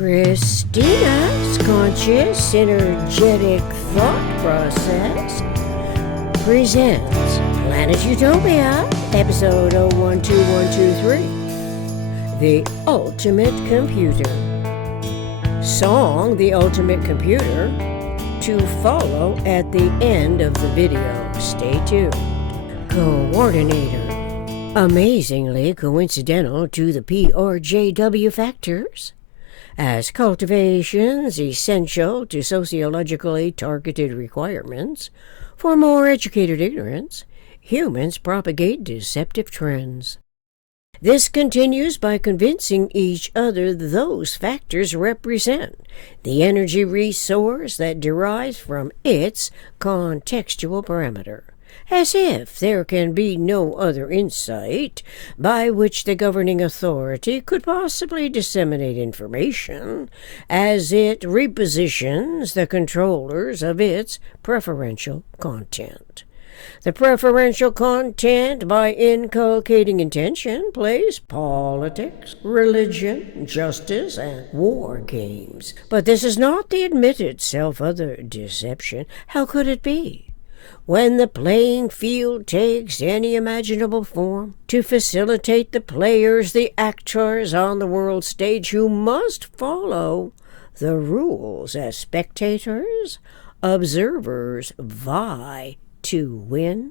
Christina's conscious, energetic thought process presents Planet Utopia, episode 012123, The Ultimate Computer. Song, The Ultimate Computer, to follow at the end of the video. Stay tuned. Coordinator. Amazingly coincidental to the PRJW factors, as cultivation's essential to sociologically targeted requirements for more educated ignorance, humans propagate deceptive trends. This continues by convincing each other those factors represent the energy resource that derives from its contextual parameter, as if there can be no other insight by which the governing authority could possibly disseminate information, as it repositions the controllers of its preferential content. The preferential content, by inculcating intention, plays politics, religion, justice, and war games. But this is not the admitted self-other deception. How could it be? When the playing field takes any imaginable form to facilitate the players, the actors on the world stage who must follow the rules as spectators, observers vie to win.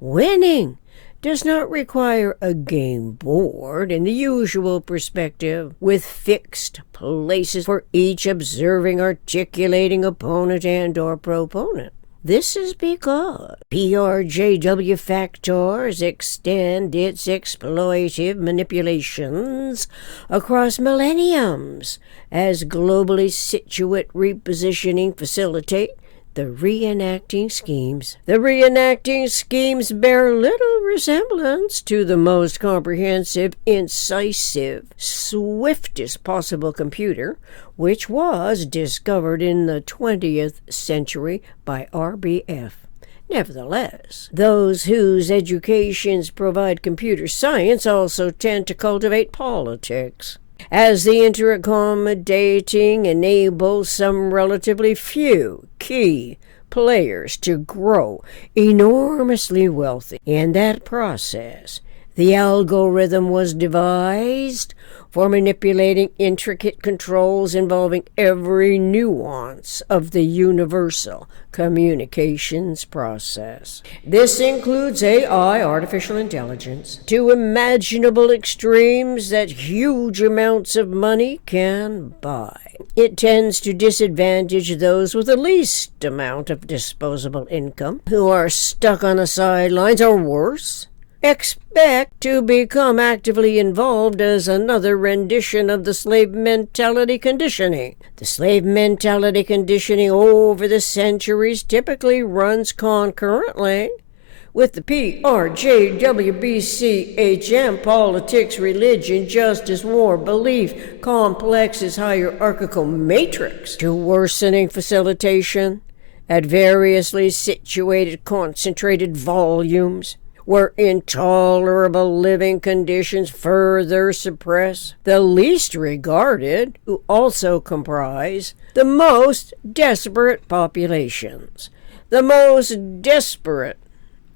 Winning does not require a game board in the usual perspective, with fixed places for each observing, articulating opponent and or proponent. This is because PRJW factors extend its exploitive manipulations across millenniums as globally situate repositioning facilitate the reenacting schemes. The reenacting schemes bear little resemblance to the most comprehensive, incisive, swiftest possible computer, which was discovered in the 20th century by RBF. Nevertheless, those whose educations provide computer science also tend to cultivate politics, as the interaccommodating enables some relatively few key players to grow enormously wealthy. In that process, the algorithm was devised for manipulating intricate controls involving every nuance of the universal communications process. This includes AI, artificial intelligence, to imaginable extremes that huge amounts of money can buy. It tends to disadvantage those with the least amount of disposable income, who are stuck on the sidelines, or worse, expect to become actively involved as another rendition of the slave mentality conditioning. The slave mentality conditioning over the centuries typically runs concurrently with the PRJWBCHM, politics, religion, justice, war, belief, complexes, hierarchical matrix, to worsening facilitation at variously situated concentrated volumes, where intolerable living conditions further suppress the least regarded, who also comprise the most desperate populations. The most desperate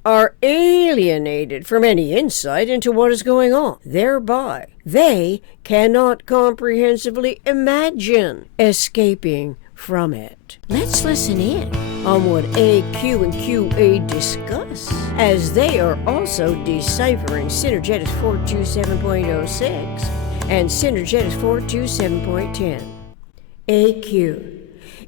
are alienated from any insight into what is going on. Thereby, they cannot comprehensively imagine escaping from it. Let's listen in on what AQ and QA discuss, as they are also deciphering Synergetics 427.06 and Synergetics 427.10. AQ.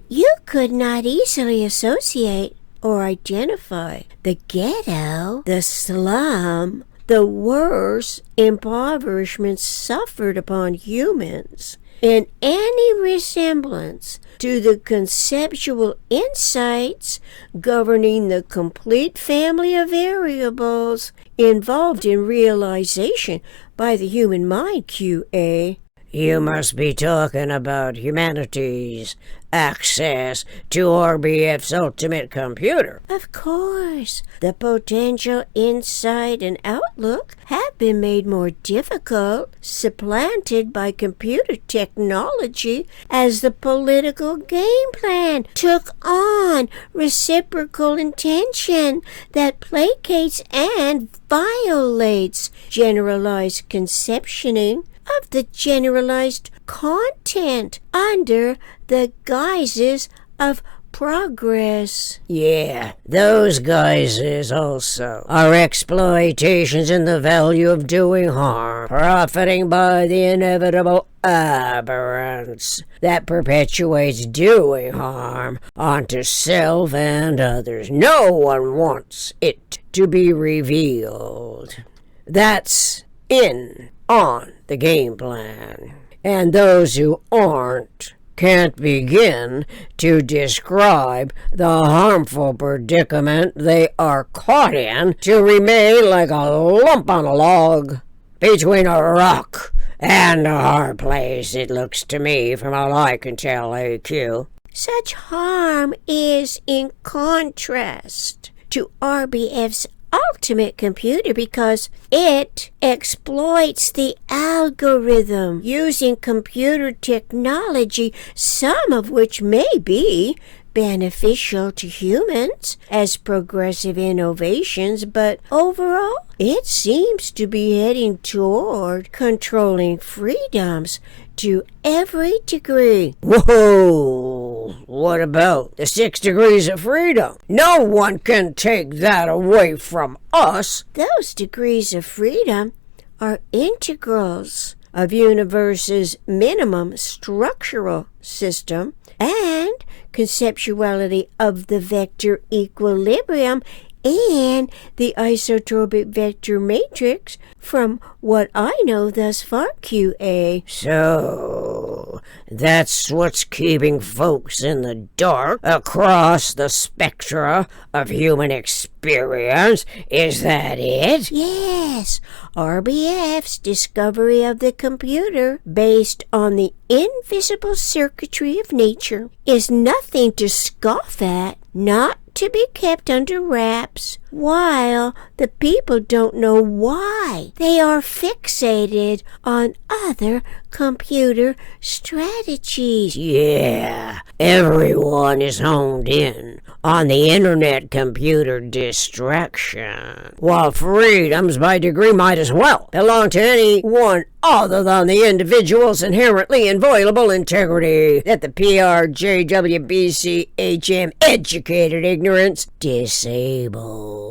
You could not easily associate or identify the ghetto, the slum, the worst impoverishment suffered upon humans in any resemblance to the conceptual insights governing the complete family of variables involved in realization by the human mind, QA. You must be talking about humanity's access to RBF's ultimate computer. Of course, the potential insight and outlook have been made more difficult, supplanted by computer technology as the political game plan took on reciprocal intention that placates and violates generalized conceptioning of the generalized content under the guises of progress. Yeah, those guises also are exploitations in the value of doing harm, profiting by the inevitable aberrance that perpetuates doing harm onto self and others. No one wants it to be revealed. That's on the game plan. And those who aren't can't begin to describe the harmful predicament they are caught in to remain like a lump on a log between a rock and a hard place, it looks to me, from all I can tell, AQ. Such harm is in contrast to RBF's ultimate computer because it exploits the algorithm using computer technology, some of which may be beneficial to humans as progressive innovations, but overall it seems to be heading toward controlling freedoms to every degree. Whoa! What about the 6 degrees of freedom? No one can take that away from us. Those degrees of freedom are integrals of universe's minimum structural system and conceptuality of the vector equilibrium and the isotropic vector matrix from what I know thus far, QA. So, that's what's keeping folks in the dark across the spectra of human experience? Is that it? Yes. RBF's discovery of the computer, based on the invisible circuitry of nature, is nothing to scoff at, not to be kept under wraps, while the people don't know why they are fixated on other computer strategies. Yeah, everyone is honed in on the internet computer distraction, while freedoms by degree might as well belong to anyone other than the individual's inherently inviolable integrity that the PRJW BCHM educated ignorance disables.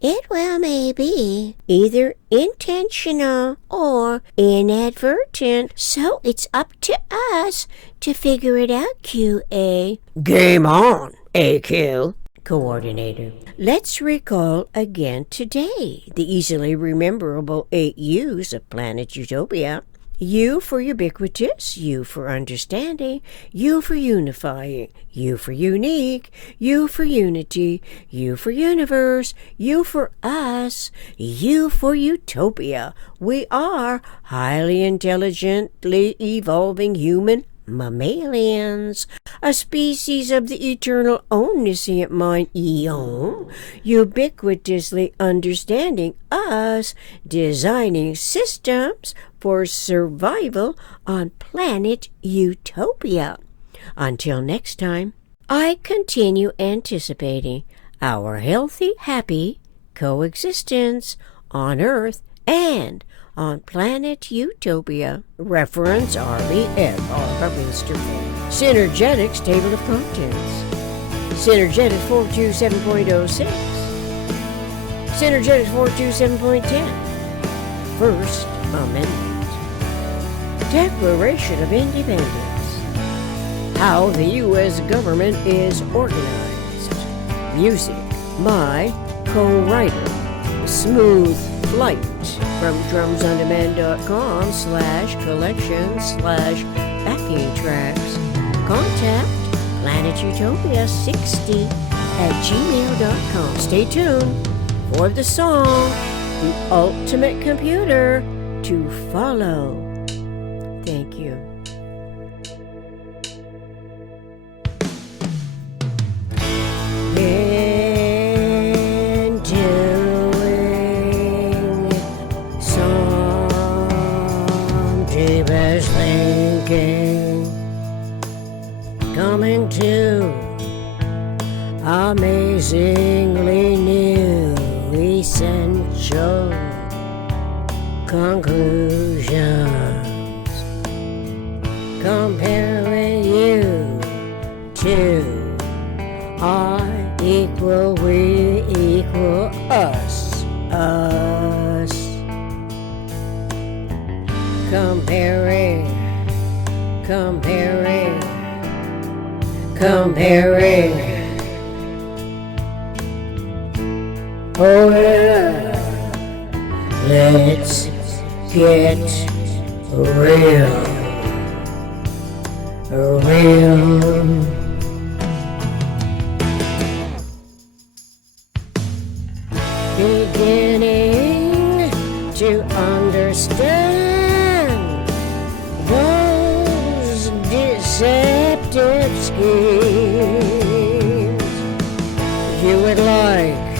It well may be either intentional or inadvertent, so it's up to us to figure it out, QA. Game on, AQ. Coordinator. Let's recall again today the easily rememberable 8 U's of Planet Utopia. U for ubiquitous, U for understanding, U for unifying, U for unique, U for unity, U for universe, U for us, U for utopia. We are highly intelligently evolving human mammalians, a species of the eternal omniscient mind, eon, ubiquitously understanding us, designing systems for survival on planet Utopia. Until next time, I continue anticipating our healthy, happy coexistence on Earth and on planet Utopia. Reference RBF, Mr. Synergetics Table of Contents. Synergetics 427.06. Synergetics 427.10. First Amendment. Declaration of Independence. How the U.S. government is organized. Music, my co-writer. Smooth Flight from drumsondemand.com/collection/backing tracks. Contact planetutopia60@gmail.com. Stay tuned for the song, The Ultimate Computer, to follow. Thank you. Been doing working, coming to amazingly new essential conclusions, comparing you to I equal we equal us, comparing, oh yeah, let's get real. Beginning to understand those deceptive schemes. You would like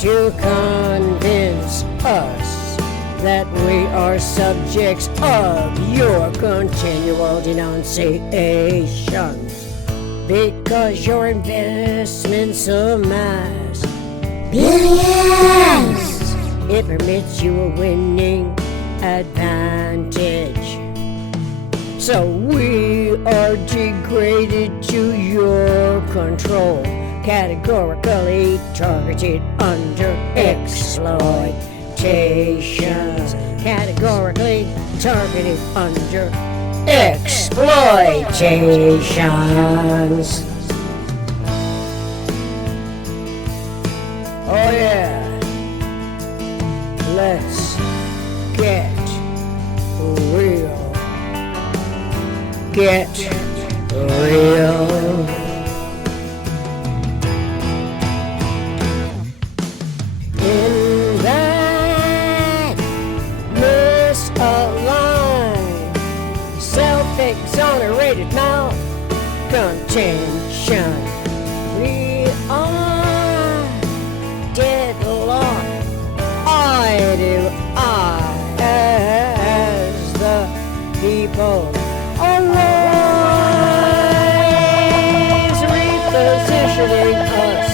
to convince us that we are subjects of your continual denunciations because your investments amass billions. It permits you a winning advantage. So we are degraded to your control, categorically targeted under exploitations. Categorically targeted under exploitations. Oh yeah, let's get real. Get real. In that misaligned, self-exonerated malcontention, we are deadlocked, eye to eye, as the people arise, repositioning us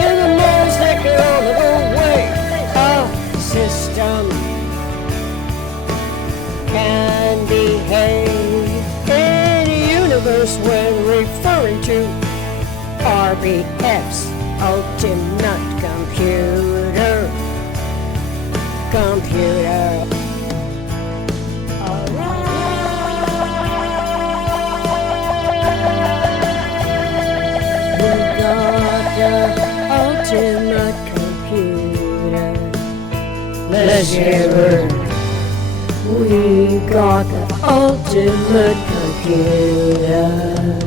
in the most economical way a system can behave in a universe when referring to RBF's ultimate computer. We got the ultimate computer. Let's hear it. We got the ultimate computer.